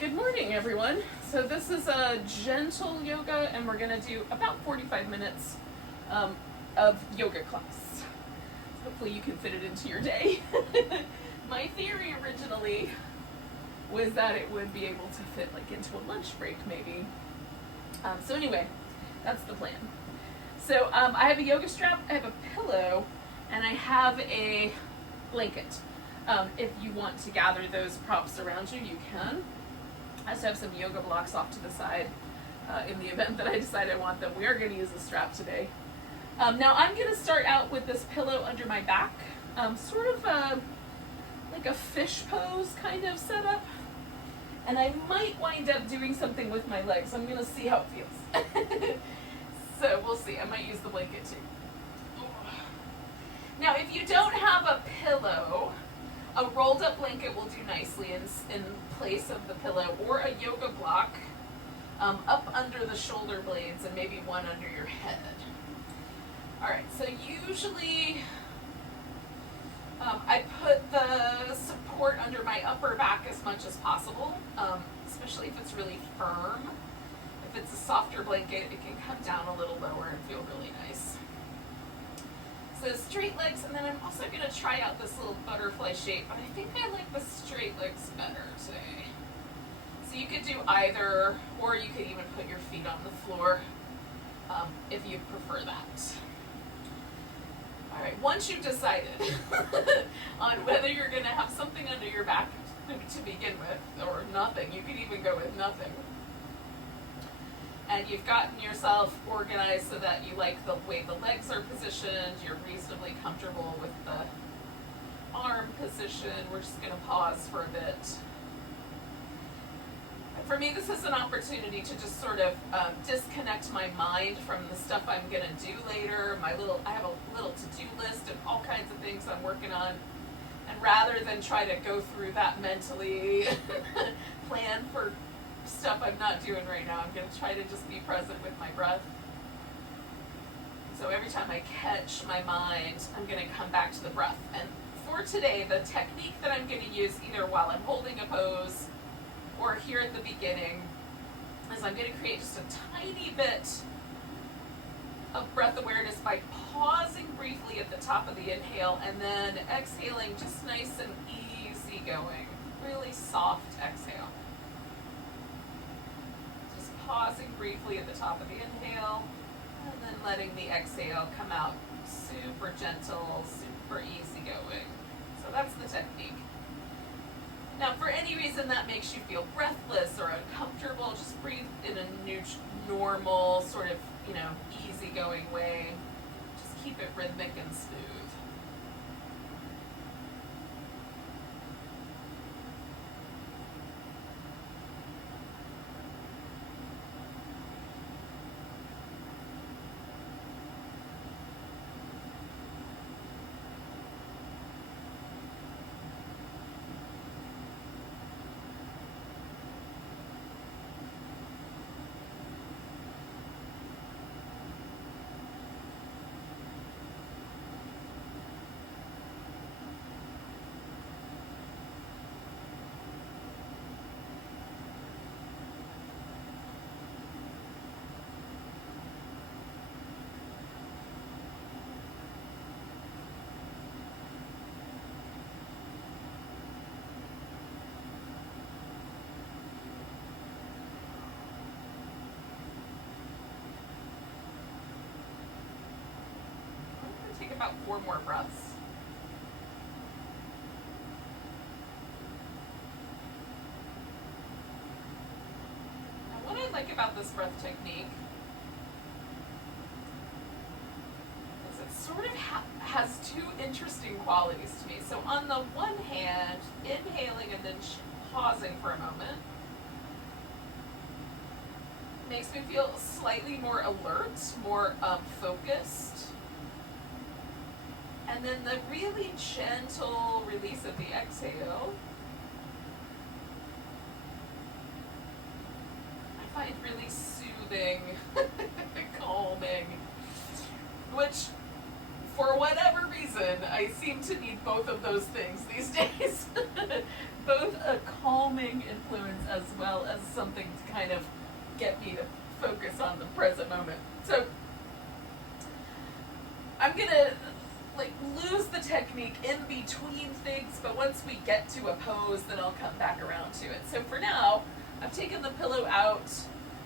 Good morning, everyone. So this is a gentle yoga, and we're going to do about 45 minutes of yoga class. Hopefully you can fit it into your day. My theory originally was that it would be able to fit like into a lunch break, maybe. So anyway, that's the plan. So I have a yoga strap, I have a pillow, and I have a blanket. If you want to gather those props around you, you can. I also have some yoga blocks off to the side in the event that I decide I want them. We are going to use the strap today. Now I'm going to start out with this pillow under my back, sort of like a fish pose kind of setup. And I might wind up doing something with my legs. I'm going to see how it feels. So we'll see. I might use the blanket too. Now if you don't have a pillow, a rolled up blanket will do nicely in place of the pillow, or a yoga block up under the shoulder blades and maybe one under your head. Alright, so usually I put the support under my upper back as much as possible, especially if it's really firm. If it's a softer blanket, it can come down a little lower and feel really nice. So straight legs, and then I'm also going to try out this little butterfly shape, but I think I like the straight legs better today. So you could do either, or you could even put your feet on the floor if you prefer that. Alright, once you've decided on whether you're going to have something under your back to begin with, or nothing, you could even go with nothing. And you've gotten yourself organized so that you like the way the legs are positioned, you're reasonably comfortable with the arm position. We're just going to pause for a bit. For me, this is an opportunity to just sort of disconnect my mind from the stuff I'm going to do later. I have a little to-do list of all kinds of things I'm working on. And rather than try to go through that mentally, plan for stuff I'm not doing right now, I'm going to try to just be present with my breath. So every time I catch my mind, I'm going to come back to the breath. And for today, the technique that I'm going to use either while I'm holding a pose or here at the beginning is I'm going to create just a tiny bit of breath awareness by pausing briefly at the top of the inhale and then exhaling just nice and easy going. Really soft exhale. Pausing briefly at the top of the inhale, and then letting the exhale come out super gentle, super easygoing. So that's the technique. Now, for any reason that makes you feel breathless or uncomfortable, just breathe in a normal, sort of, easygoing way. Just keep it rhythmic and smooth. Take about 4 more breaths. Now, what I like about this breath technique is it sort of has 2 interesting qualities to me. So on the one hand, inhaling and then pausing for a moment makes me feel slightly more alert, more focused. And then the really gentle release of the exhale, I find really soothing, calming, which for whatever reason reason, I seem to need both of those things these days. Both a calming influence as well as something to kind of get me to focus on the present moment. So I'm gonna lose the technique in between things, but once we get to a pose, then I'll come back around to it. So for now, I've taken the pillow out.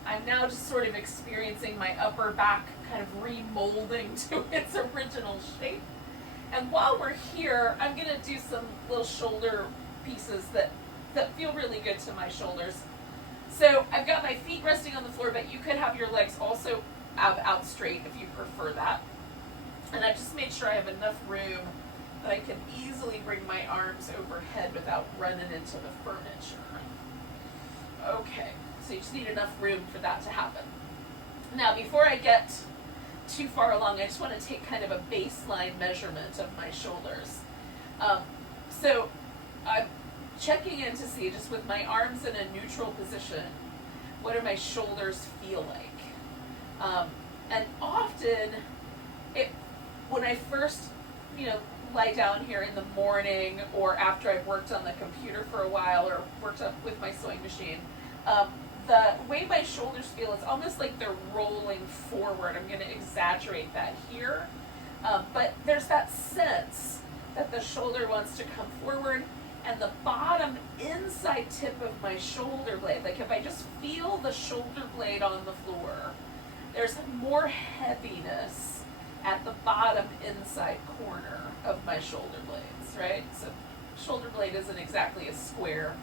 I'm now just sort of experiencing my upper back kind of remolding to its original shape. And while we're here, I'm gonna do some little shoulder pieces that feel really good to my shoulders. So I've got my feet resting on the floor, but you could have your legs also out straight if you prefer that. And I've just made sure I have enough room that I can easily bring my arms overhead without running into the furniture. Okay, so you just need enough room for that to happen. Now, before I get too far along, I just want to take kind of a baseline measurement of my shoulders. So I'm checking in to see, just with my arms in a neutral position, what do my shoulders feel like? And often, when I first, lie down here in the morning or after I've worked on the computer for a while or worked up with my sewing machine, the way my shoulders feel is almost like they're rolling forward. I'm going to exaggerate that here. But there's that sense that the shoulder wants to come forward, and the bottom inside tip of my shoulder blade, like if I just feel the shoulder blade on the floor, there's more heaviness at the bottom inside corner of my shoulder blades, right? So shoulder blade isn't exactly a square,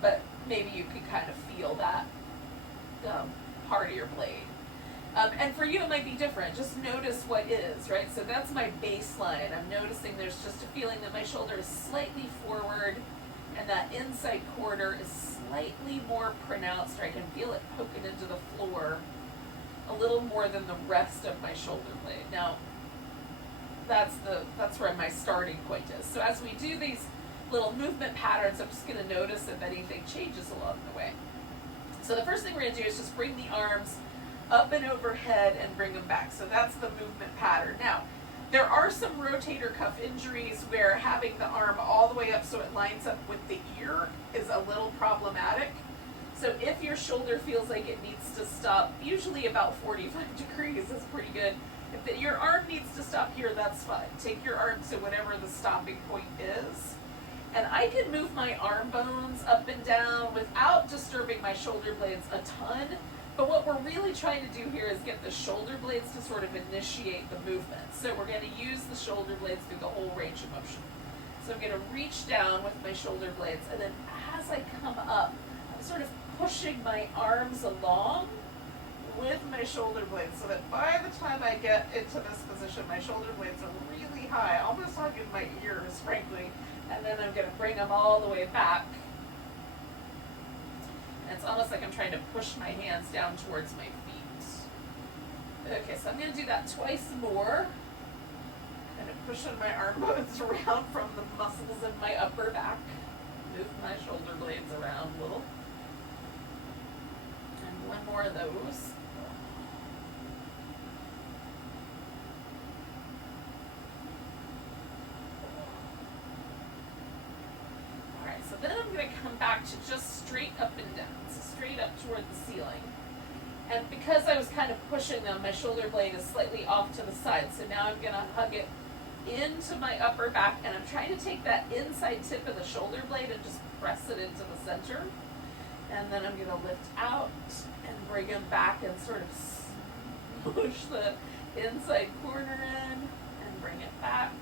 but maybe you could kind of feel that part of your blade. And for you, it might be different. Just notice what is, right? So that's my baseline. I'm noticing there's just a feeling that my shoulder is slightly forward and that inside corner is slightly more pronounced, or I can feel it poking into the floor a little more than the rest of my shoulder blade. Now, that's where my starting point is. So as we do these little movement patterns, I'm just going to notice if anything changes along the way. So the first thing we're going to do is just bring the arms up and overhead and bring them back. So that's the movement pattern. Now, there are some rotator cuff injuries where having the arm all the way up so it lines up with the ear is a little problematic. So if your shoulder feels like it needs to stop, usually about 45 degrees is pretty good. If your arm needs to stop here, that's fine. Take your arm to whatever the stopping point is. And I can move my arm bones up and down without disturbing my shoulder blades a ton. But what we're really trying to do here is get the shoulder blades to sort of initiate the movement. So we're going to use the shoulder blades through the whole range of motion. So I'm going to reach down with my shoulder blades, and then as I come up, I'm sort of pushing my arms along with my shoulder blades, so that by the time I get into this position, my shoulder blades are really high, almost hugging my ears, frankly. And then I'm going to bring them all the way back. And it's almost like I'm trying to push my hands down towards my feet. Okay, so I'm going to do that twice more. Kind of pushing my arm bones around from the muscles in my upper back. Move my shoulder blades around a little. And one more of those. So then I'm going to come back to just straight up and down, so straight up toward the ceiling. And because I was kind of pushing them, my shoulder blade is slightly off to the side. So now I'm going to hug it into my upper back, and I'm trying to take that inside tip of the shoulder blade and just press it into the center. And then I'm going to lift out and bring them back and sort of push the inside corner in and bring it back.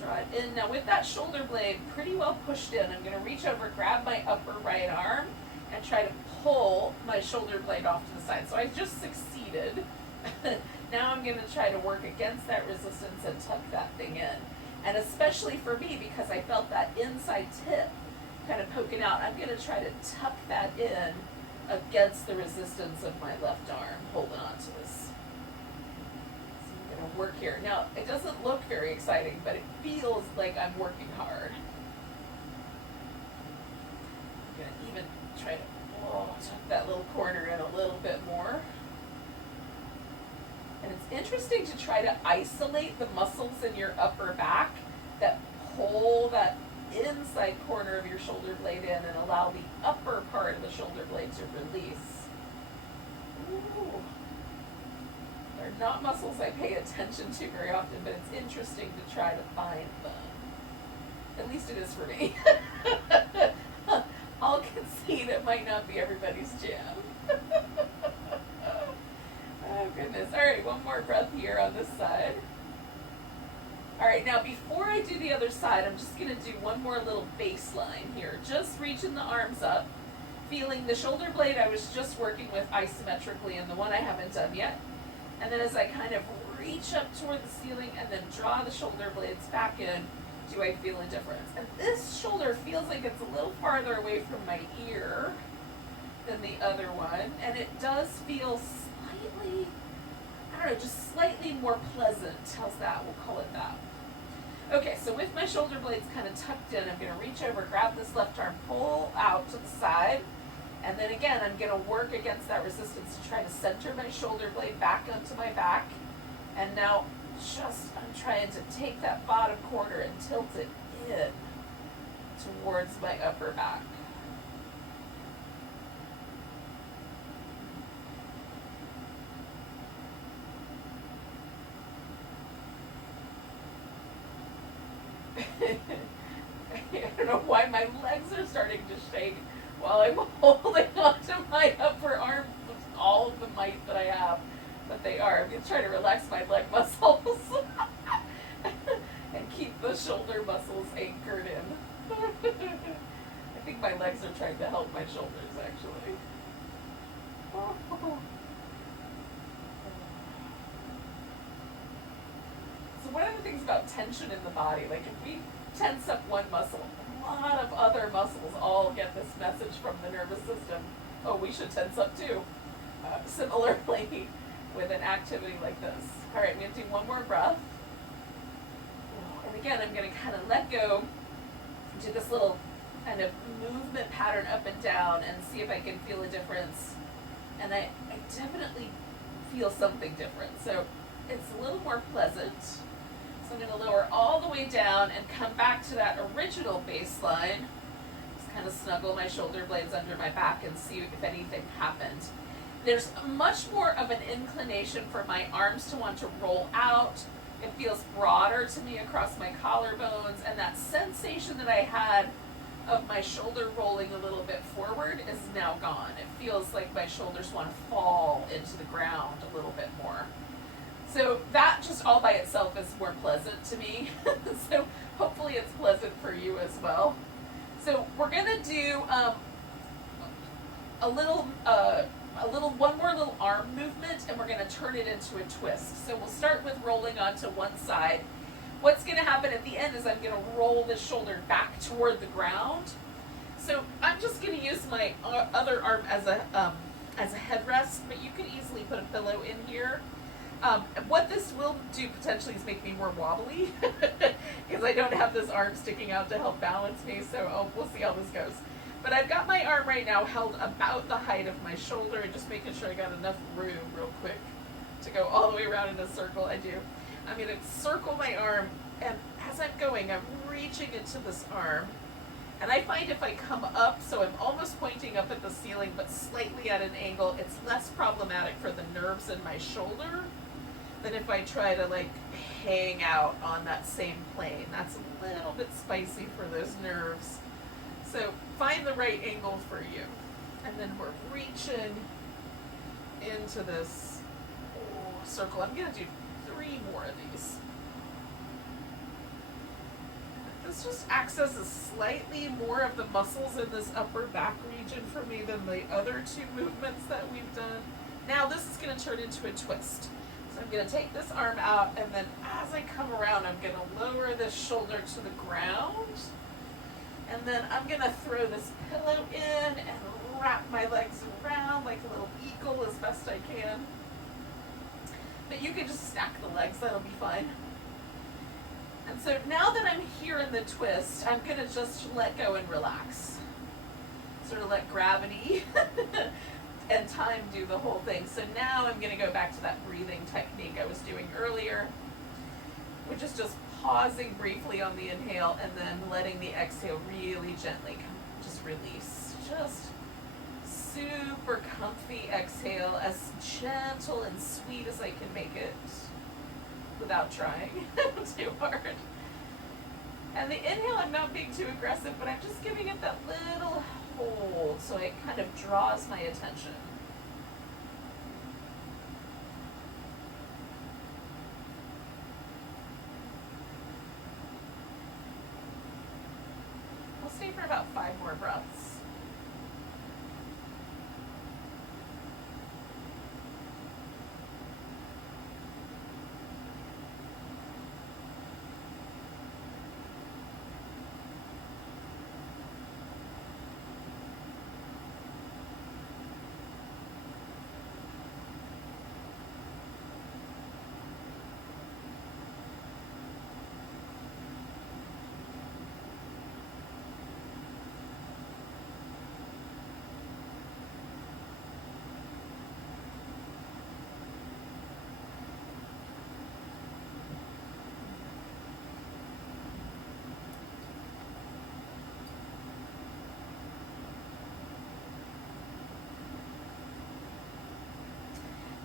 Draw it in. Now with that shoulder blade pretty well pushed in, I'm going to reach over, grab my upper right arm, and try to pull my shoulder blade off to the side. So I just succeeded. Now I'm going to try to work against that resistance and tuck that thing in. And especially for me, because I felt that inside tip kind of poking out, I'm going to try to tuck that in against the resistance of my left arm, holding on to this. Work here. Now, it doesn't look very exciting, but it feels like I'm working hard. I'm going to even try to tuck that little corner in a little bit more. And it's interesting to try to isolate the muscles in your upper back that pull that inside corner of your shoulder blade in and allow the upper part of the shoulder blade to release. Ooh. They're not muscles I pay attention to very often, but it's interesting to try to find them. At least it is for me. I'll concede it might not be everybody's jam. Oh goodness. All right, one more breath here on this side. All right, now before I do the other side, I'm just gonna do one more little baseline here. Just reaching the arms up, feeling the shoulder blade I was just working with isometrically and the one I haven't done yet. And then as I kind of reach up toward the ceiling and then draw the shoulder blades back in, do I feel a difference? And this shoulder feels like it's a little farther away from my ear than the other one. And it does feel slightly, I don't know, just slightly more pleasant. How's that? We'll call it that. Okay, so with my shoulder blades kind of tucked in, I'm going to reach over, grab this left arm, pull out to the side. And then again, I'm going to work against that resistance to try to center my shoulder blade back onto my back. And now I'm trying to take that bottom corner and tilt it in towards my upper back. I don't know why my legs are starting to shake while I'm holding onto my upper arm with all of the might that I have. But they are. I'm going to try to relax my leg muscles and keep the shoulder muscles anchored in. I think my legs are trying to help my shoulders, actually. So one of the things about tension in the body, like if we tense up one muscle, a lot of other muscles all get this message from the nervous system. Oh, we should tense up too. Similarly, with an activity like this. All right, I'm going to do one more breath. And again, I'm going to kind of let go, do this little kind of movement pattern up and down and see if I can feel a difference. And I definitely feel something different. So it's a little more pleasant. So I'm going to lower all the way down and come back to that original baseline. Just kind of snuggle my shoulder blades under my back and see if anything happened. There's much more of an inclination for my arms to want to roll out. It feels broader to me across my collarbones, and that sensation that I had of my shoulder rolling a little bit forward is now gone. It feels like my shoulders want to fall into the ground a little bit more. So that just all by itself is more pleasant to me. So hopefully it's pleasant for you as well. So we're gonna do one more little arm movement, and we're going to turn it into a twist. So we'll start with rolling onto one side. What's going to happen at the end is I'm going to roll the shoulder back toward the ground. So I'm just going to use my other arm as a headrest, but you could easily put a pillow in here. What this will do potentially is make me more wobbly because I don't have this arm sticking out to help balance me. So we'll see how this goes. But I've got my arm right now held about the height of my shoulder and just making sure I got enough room real quick to go all the way around in a circle. I do. I'm going to circle my arm, and as I'm going, I'm reaching into this arm. And I find if I come up, so I'm almost pointing up at the ceiling, but slightly at an angle, it's less problematic for the nerves in my shoulder than if I try to like hang out on that same plane. That's a little bit spicy for those nerves. So find the right angle for you. And then we're reaching into this circle. I'm going to do 3 more of these. This just accesses slightly more of the muscles in this upper back region for me than the other 2 movements that we've done. Now this is going to turn into a twist. So I'm going to take this arm out, and then as I come around, I'm going to lower this shoulder to the ground. And then I'm going to throw this pillow in and wrap my legs around like a little eagle as best I can. But you can just stack the legs, that'll be fine. And so now that I'm here in the twist, I'm going to just let go and relax. Sort of let gravity and time do the whole thing. So now I'm going to go back to that breathing technique I was doing earlier, which is just pausing briefly on the inhale and then letting the exhale really gently just release. Just super comfy exhale, as gentle and sweet as I can make it without trying too hard. And the inhale, I'm not being too aggressive, but I'm just giving it that little hold so it kind of draws my attention. I'll stay for about 5 more breaths.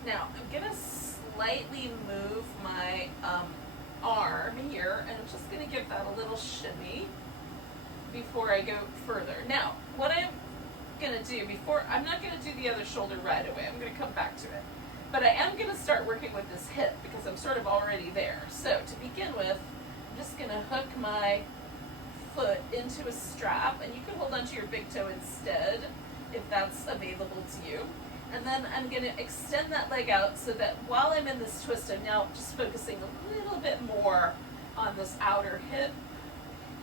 Now, I'm going to slightly move my arm here, and I'm just going to give that a little shimmy before I go further. Now, what I'm going to do I'm not going to do the other shoulder right away. I'm going to come back to it. But I am going to start working with this hip because I'm sort of already there. So, to begin with, I'm just going to hook my foot into a strap, and you can hold onto your big toe instead if that's available to you. And then I'm going to extend that leg out so that while I'm in this twist, I'm now just focusing a little bit more on this outer hip.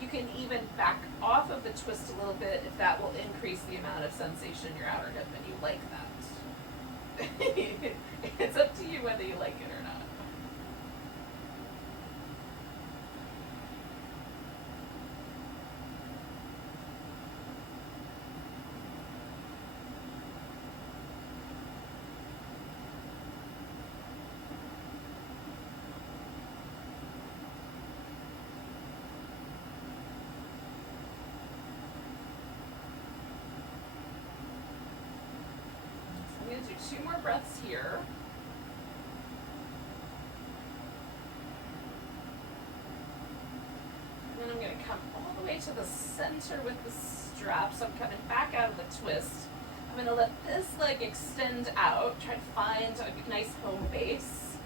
You can even back off of the twist a little bit if that will increase the amount of sensation in your outer hip and you like that. It's up to you whether you like it or not. I'm going to do 2 more breaths here. And then I'm going to come all the way to the center with the strap. So I'm coming back out of the twist. I'm going to let this leg extend out, try to find a nice home base.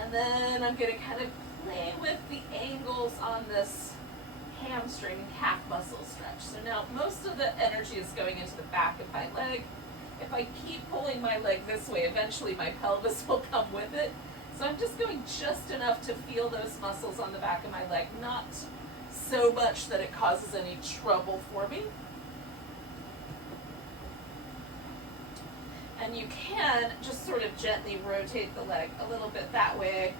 And then I'm going to kind of play with the angles on this hamstring and calf muscle stretch. So now most of the energy is going into the back of my leg. If I keep pulling my leg this way, eventually my pelvis will come with it. So I'm just going just enough to feel those muscles on the back of my leg, not so much that it causes any trouble for me. And you can just sort of gently rotate the leg a little bit that way,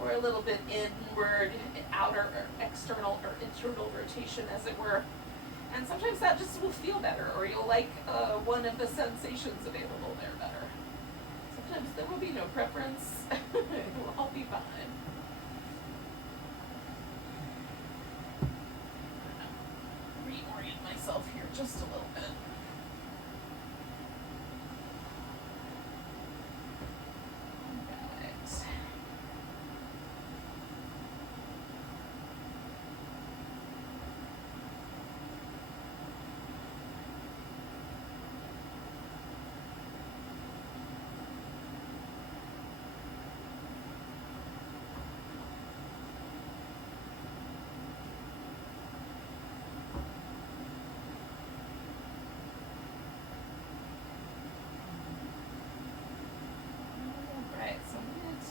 or a little bit inward, outer, or external, or internal rotation, as it were. And sometimes that just will feel better, or you'll like one of the sensations available there better. Sometimes there will be no preference. It will all be fine. I'm gonna reorient myself here just a little bit.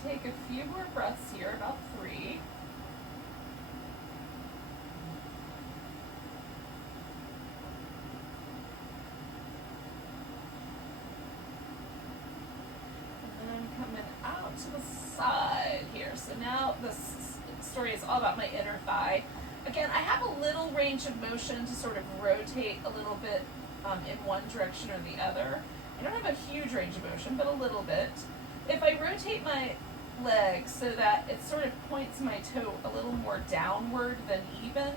Take a few more breaths here, about 3. And then I'm coming out to the side here. So now this story is all about my inner thigh. Again, I have a little range of motion to sort of rotate a little bit in one direction or the other. I don't have a huge range of motion, but a little bit. If I rotate my leg so that it sort of points my toe a little more downward than even,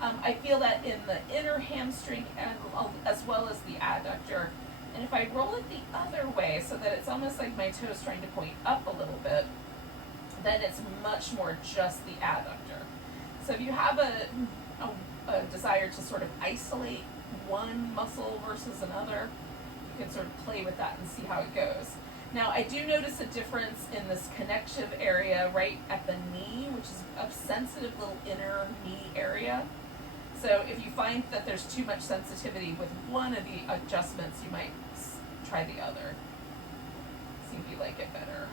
I feel that in the inner hamstring and as well as the adductor. And if I roll it the other way so that it's almost like my toe is trying to point up a little bit, then it's much more just the adductor. So if you have a desire to sort of isolate one muscle versus another, you can sort of play with that and see how it goes. Now, I do notice a difference in this connective area right at the knee, which is a sensitive little inner knee area. So if you find that there's too much sensitivity with one of the adjustments, you might try the other. See if you like it better.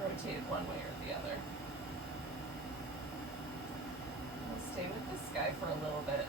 Rotate it one way or the other. We'll stay with this guy for a little bit.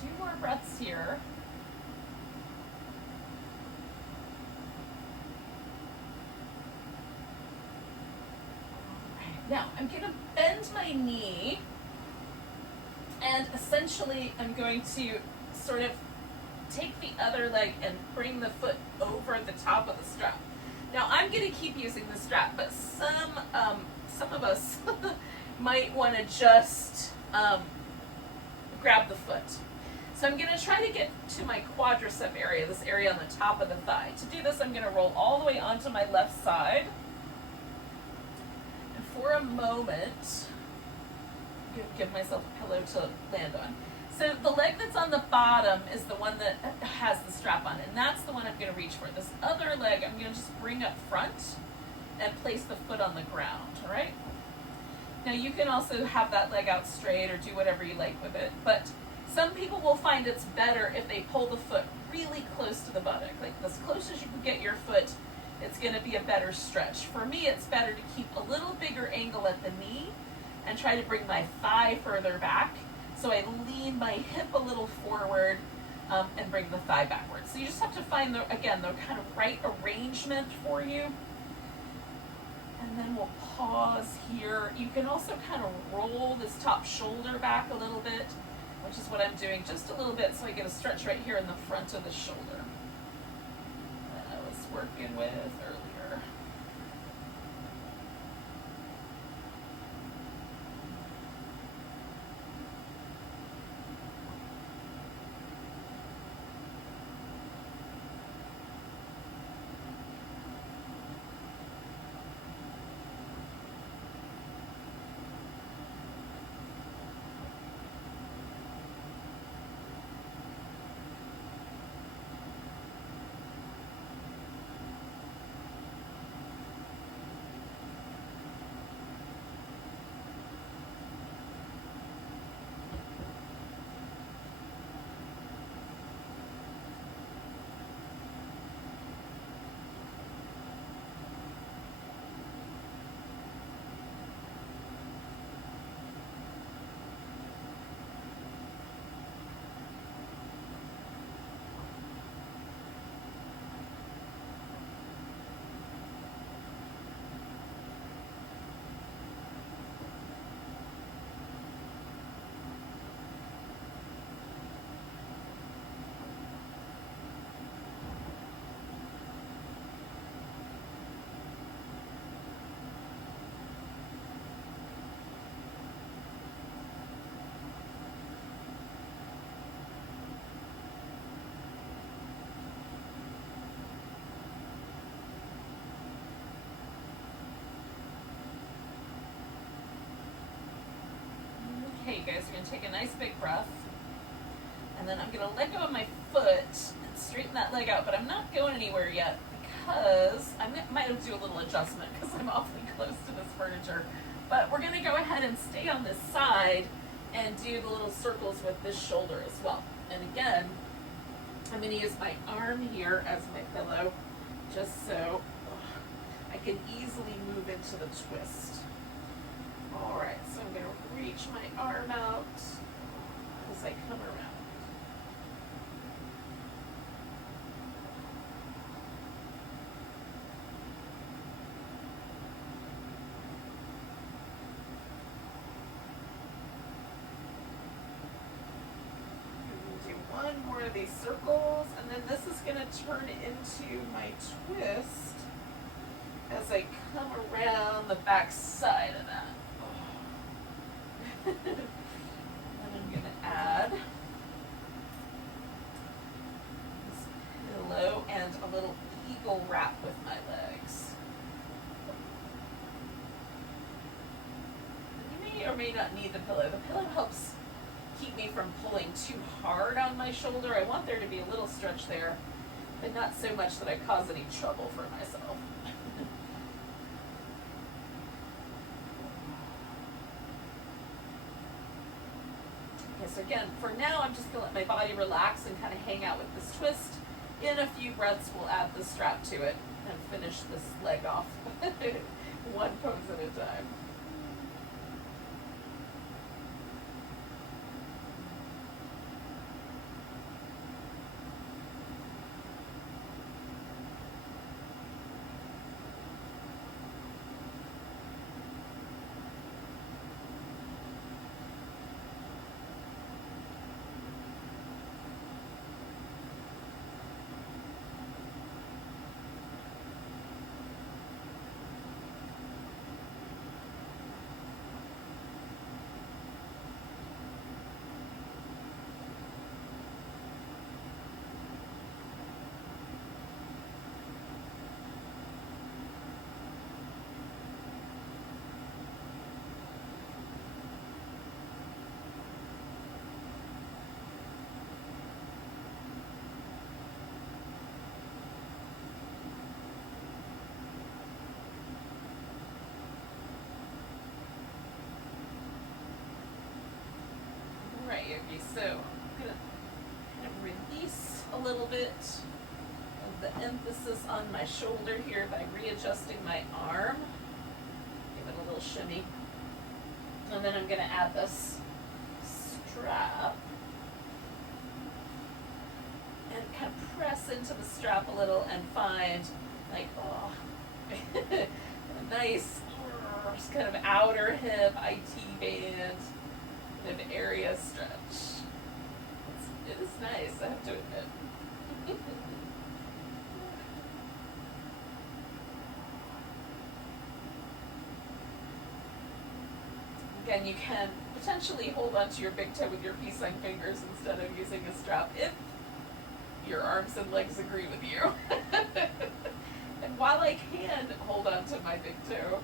Two more breaths here. Now, I'm going to bend my knee, and essentially I'm going to sort of take the other leg and bring the foot over the top of the strap. Now, I'm going to keep using the strap, but some of us might want to just grab the foot. So I'm going to try to get to my quadricep area, this area on the top of the thigh. To do this, I'm going to roll all the way onto my left side. And for a moment, give myself a pillow to land on. So the leg that's on the bottom is the one that has the strap on, and that's the one I'm going to reach for. This other leg, I'm going to just bring up front and place the foot on the ground, all right? Now you can also have that leg out straight or do whatever you like with it, but some people will find it's better if they pull the foot really close to the buttock. Like as close as you can get your foot, it's going to be a better stretch. For me, it's better to keep a little bigger angle at the knee and try to bring my thigh further back. So I lean my hip a little forward and bring the thigh backwards. So you just have to find, the kind of right arrangement for you. And then we'll pause here. You can also kind of roll this top shoulder back a little bit, which is what I'm doing, just a little bit so I get a stretch right here in the front of the shoulder that I was working with earlier. Okay, you guys are going to take a nice big breath. And then I'm going to let go of my foot and straighten that leg out. But I'm not going anywhere yet because I might have to do a little adjustment because I'm awfully close to this furniture. But we're going to go ahead and stay on this side and do the little circles with this shoulder as well. And again, I'm going to use my arm here as my pillow just so I can easily move into the twist. All right, so I'm going to reach my arm out as I come around. One more of these circles, and then this is going to turn into my twist as I come around the back side of that. And then I'm going to add this pillow and a little eagle wrap with my legs. You may or may not need the pillow. The pillow helps keep me from pulling too hard on my shoulder. I want there to be a little stretch there, but not so much that I cause any trouble for myself. Okay, so again, for now, I'm just going to let my body relax and kind of hang out with this twist. In a few breaths, we'll add the strap to it and finish this leg off one pose at a time. Right, Yogi, so I'm going to kind of release a little bit of the emphasis on my shoulder here by readjusting my arm. Give it a little shimmy. And then I'm going to add this strap and kind of press into the strap a little and find like, a nice just kind of outer hip IT band kind of area stretch. It is nice, I have to admit. Again, you can potentially hold onto your big toe with your peace sign fingers instead of using a strap if your arms and legs agree with you. And while I can hold onto my big toe,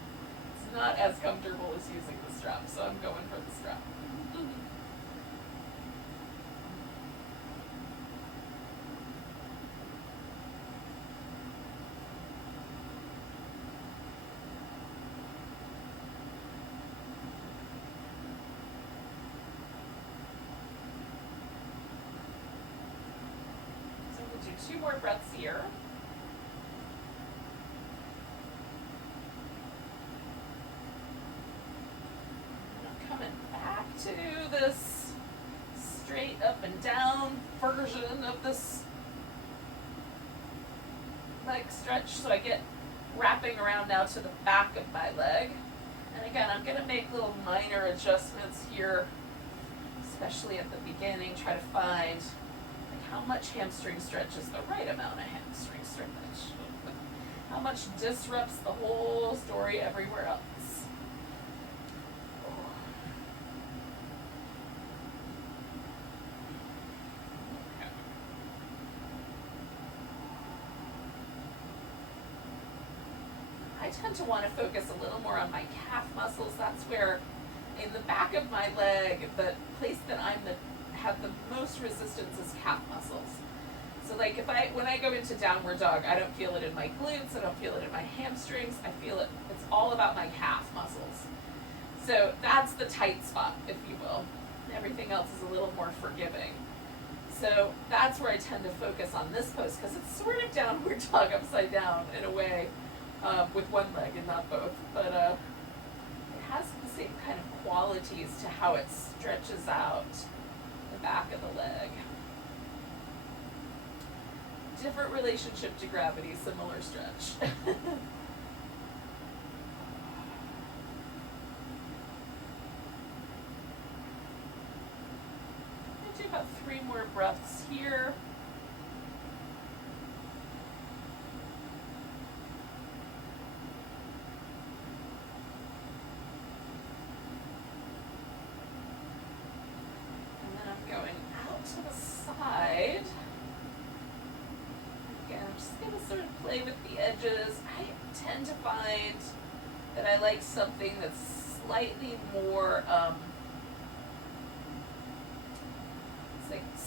it's not as comfortable as using the strap, so I'm going for the strap. So we'll do 2 more breaths here. To this straight up and down version of this leg stretch, so I get wrapping around now to the back of my leg. And again, I'm going to make little minor adjustments here, especially at the beginning. Try to find like how much hamstring stretch is the right amount of hamstring stretch, how much disrupts the whole story everywhere else. I tend to want to focus a little more on my calf muscles. That's where in the back of my leg, the place that have the most resistance is calf muscles. So like when I go into downward dog, I don't feel it in my glutes, I don't feel it in my hamstrings, I feel it, it's all about my calf muscles. So that's the tight spot, if you will. Everything else is a little more forgiving. So that's where I tend to focus on this pose, because it's sort of downward dog upside down in a way, with one leg and not both. But it has the same kind of qualities to how it stretches out the back of the leg. Different relationship to gravity, similar stretch. Do about 3 more breaths here. And then I'm going out to the side. Again, I'm just going to sort of play with the edges. I tend to find that I like something that's slightly more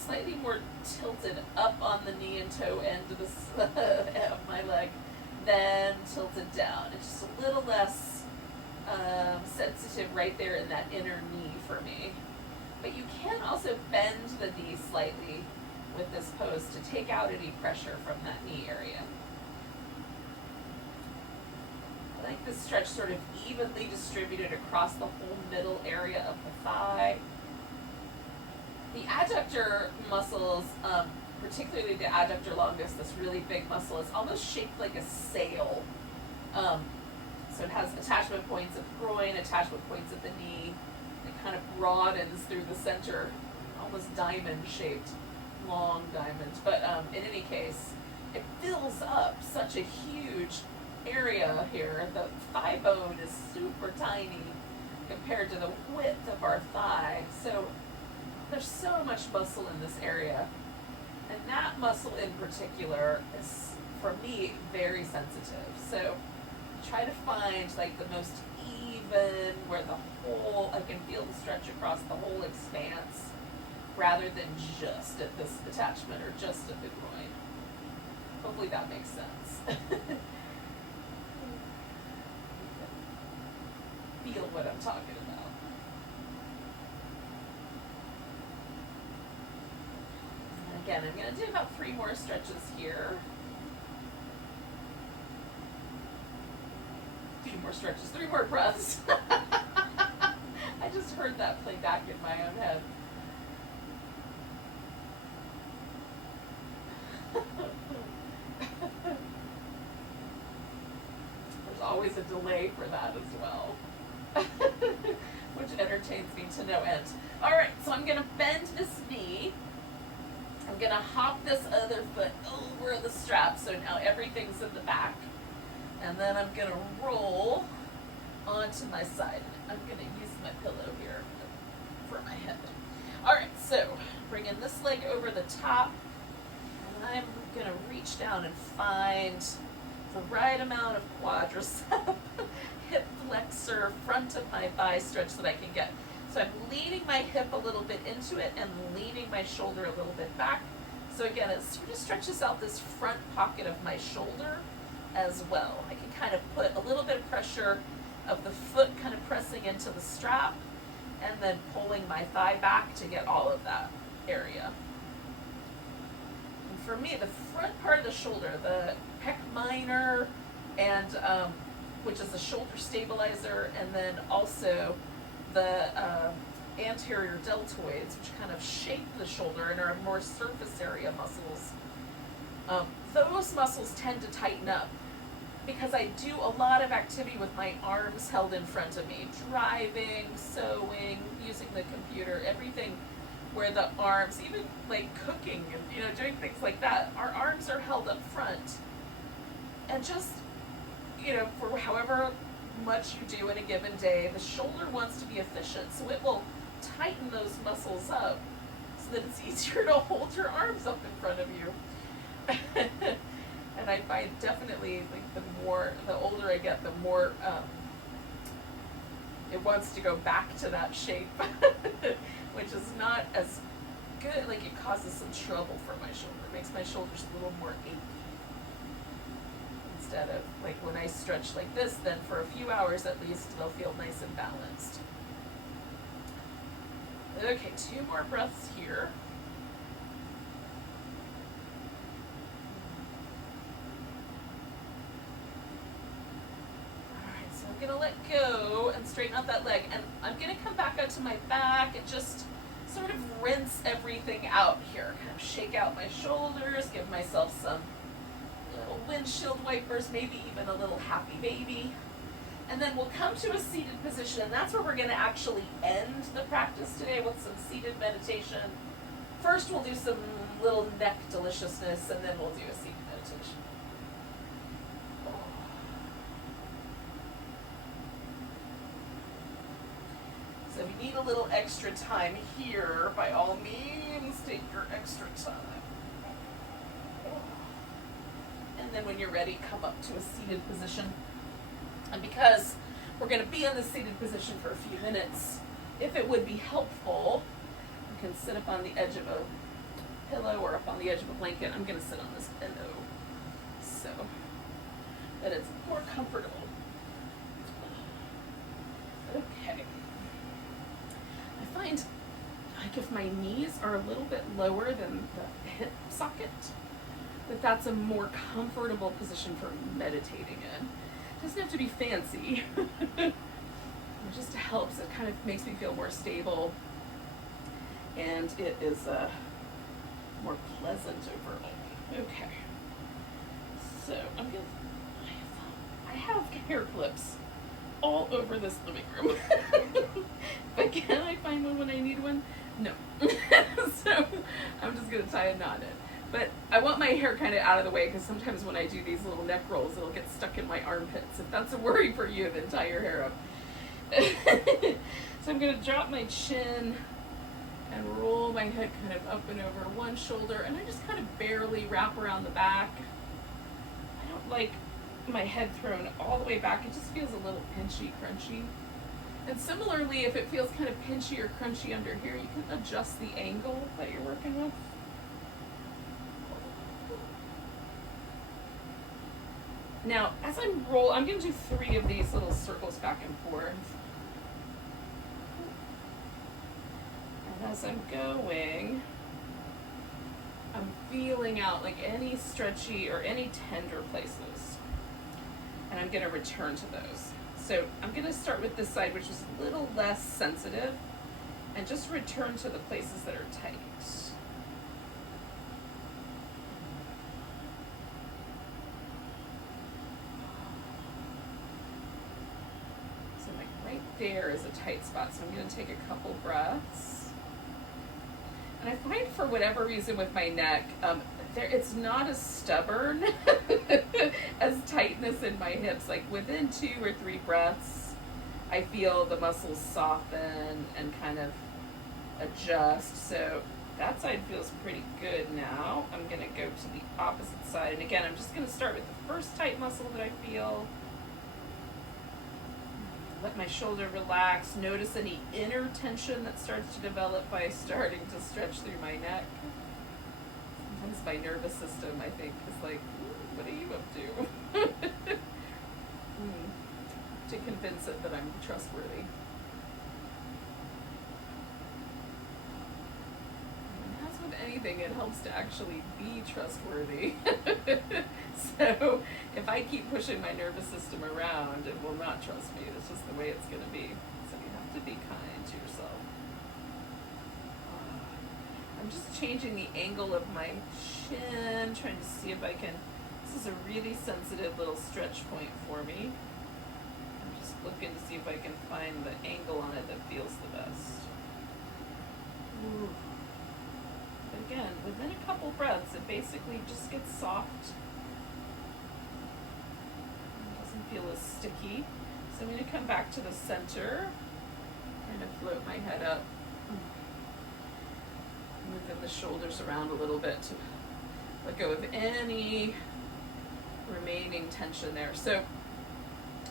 slightly more tilted up on the knee and toe end of, of my leg than tilted down. It's just a little less sensitive right there in that inner knee for me. But you can also bend the knee slightly with this pose to take out any pressure from that knee area. I like this stretch sort of evenly distributed across the whole middle area of the thigh. The adductor muscles, particularly the adductor longus, this really big muscle, is almost shaped like a sail. So it has attachment points at the groin, attachment points at the knee. It kind of broadens through the center, almost diamond-shaped, long diamond. But in any case, it fills up such a huge area here. The thigh bone is super tiny compared to the width of our thigh. So there's so much muscle in this area. And that muscle in particular is, for me, very sensitive. So try to find like the most even, where the whole, I can feel the stretch across the whole expanse, rather than just at this attachment or just at the groin. Hopefully that makes sense. Feel what I'm talking about. And again, I'm going to do about 3 more stretches here. 3 more stretches, 3 more breaths. I just heard that play back in my own head. There's always a delay for that as well, which entertains me to no end. All right, so I'm going to bend this knee. I'm going to hop this other foot over the strap, so now everything's in the back. And then I'm going to roll onto my side. I'm going to use my pillow here for my head. All right, so bringing this leg over the top, and I'm going to reach down and find the right amount of quadricep, hip flexor, front of my thigh stretch that I can get. So I'm leaning my hip a little bit into it and leaning my shoulder a little bit back. So again, it sort of stretches out this front pocket of my shoulder as well. I can kind of put a little bit of pressure of the foot kind of pressing into the strap and then pulling my thigh back to get all of that area. And for me, the front part of the shoulder, the pec minor, and which is the shoulder stabilizer, and then also the anterior deltoids, which kind of shape the shoulder and are more surface area muscles. Those muscles tend to tighten up because I do a lot of activity with my arms held in front of me, driving, sewing, using the computer, everything where the arms, even like cooking and doing things like that, our arms are held up front. And just, for however much you do in a given day, the shoulder wants to be efficient, so it will tighten those muscles up so that it's easier to hold your arms up in front of you. And I find definitely, like, the older I get, the more it wants to go back to that shape, which is not as good. Like, it causes some trouble for my shoulder. It makes my shoulders a little more achy. Instead of, like, when I stretch like this, then for a few hours at least, they'll feel nice and balanced. Okay, 2 more breaths here. Alright, so I'm gonna let go and straighten out that leg, and I'm gonna come back out to my back and just sort of rinse everything out here. Kind of shake out my shoulders, give myself some little windshield wipers, maybe even a little happy baby. And then we'll come to a seated position, and that's where we're going to actually end the practice today with some seated meditation. First, we'll do some little neck deliciousness, and then we'll do a seated meditation. So if you need a little extra time here, by all means, take your extra time. And then when you're ready, come up to a seated position. And because we're going to be in the seated position for a few minutes, if it would be helpful, you can sit up on the edge of a pillow or up on the edge of a blanket. I'm going to sit on this pillow so that it's more comfortable. Okay. I find, like, if my knees are a little bit lower than the hip socket, that's a more comfortable position for meditating in. It doesn't have to be fancy. It just helps. It kind of makes me feel more stable, and it is more pleasant overall. Okay. So I have hair clips all over this living room. But can I find one when I need one? No. So I'm just gonna tie a knot in. But I want my hair kind of out of the way, because sometimes when I do these little neck rolls, it'll get stuck in my armpits. If that's a worry for you, then tie your hair up. So I'm going to drop my chin and roll my head kind of up and over one shoulder, and I just kind of barely wrap around the back. I don't like my head thrown all the way back. It just feels a little pinchy, crunchy. And similarly, if it feels kind of pinchy or crunchy under here, you can adjust the angle that you're working with. Now, as I'm I'm going to do 3 of these little circles back and forth. And as I'm going, I'm feeling out like any stretchy or any tender places. And I'm going to return to those. So I'm going to start with this side, which is a little less sensitive, and just return to the places that are tight. There is a tight spot, so I'm going to take a couple breaths. And I find, for whatever reason with my neck, it's not as stubborn as tightness in my hips. Like, within 2 or 3 breaths, I feel the muscles soften and kind of adjust. So that side feels pretty good now. I'm going to go to the opposite side. And again, I'm just going to start with the first tight muscle that I feel. Let my shoulder relax. Notice any inner tension that starts to develop by starting to stretch through my neck. Sometimes my nervous system, I think, is like, what are you up to? To convince it that I'm trustworthy. And as with anything, it helps to actually be trustworthy. So if I keep pushing my nervous system around, it will not trust me. It's just the way it's going to be. So you have to be kind to yourself. I'm just changing the angle of my chin, trying to see if I can. This is a really sensitive little stretch point for me. I'm just looking to see if I can find the angle on it that feels the best. Ooh. But again, within a couple breaths, it basically just gets soft. Feel as sticky. So I'm going to come back to the center, kind of float my head up, moving the shoulders around a little bit to let go of any remaining tension there. So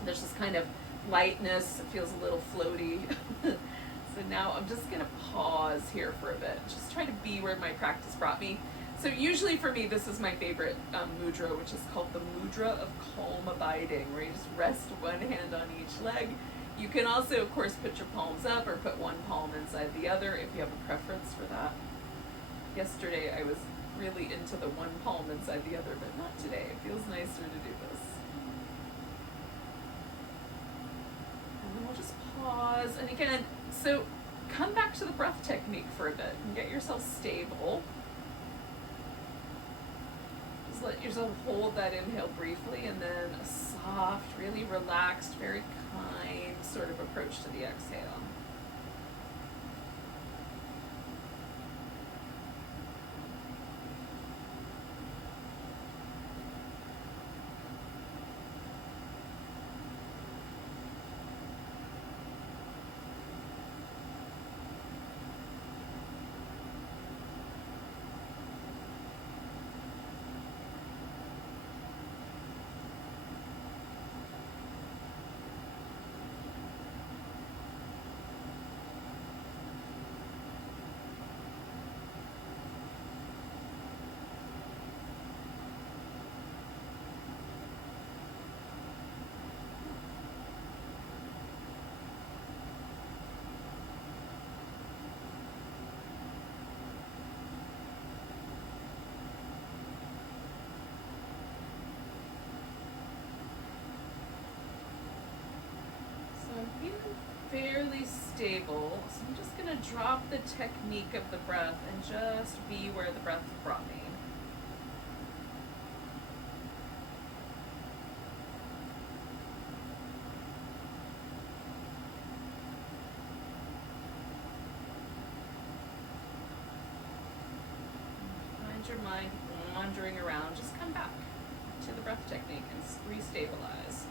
there's this kind of lightness. It feels a little floaty. So now I'm just gonna pause here for a bit. Just try to be where my practice brought me. So usually for me, this is my favorite mudra, which is called the Mudra of Calm Abiding, where you just rest one hand on each leg. You can also, of course, put your palms up or put one palm inside the other if you have a preference for that. Yesterday I was really into the one palm inside the other, but not today. It feels nicer to do this. And then we'll just pause. And again, so come back to the breath technique for a bit and get yourself stable. Just let yourself hold that inhale briefly, and then a soft, really relaxed, very kind sort of approach to the exhale. Fairly stable, so I'm just going to drop the technique of the breath and just be where the breath brought me. Find your mind wandering around, just come back to the breath technique and restabilize.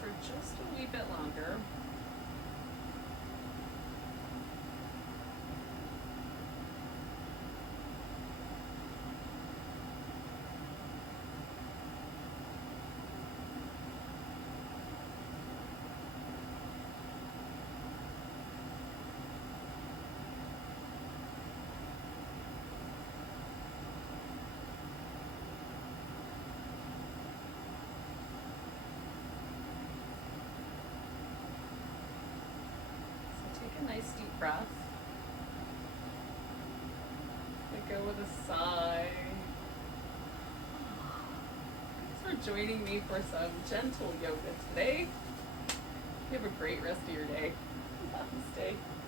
For just a wee bit longer. Nice deep breath. Let go with a sigh. Thanks for joining me for some gentle yoga today. You have a great rest of your day. Namaste.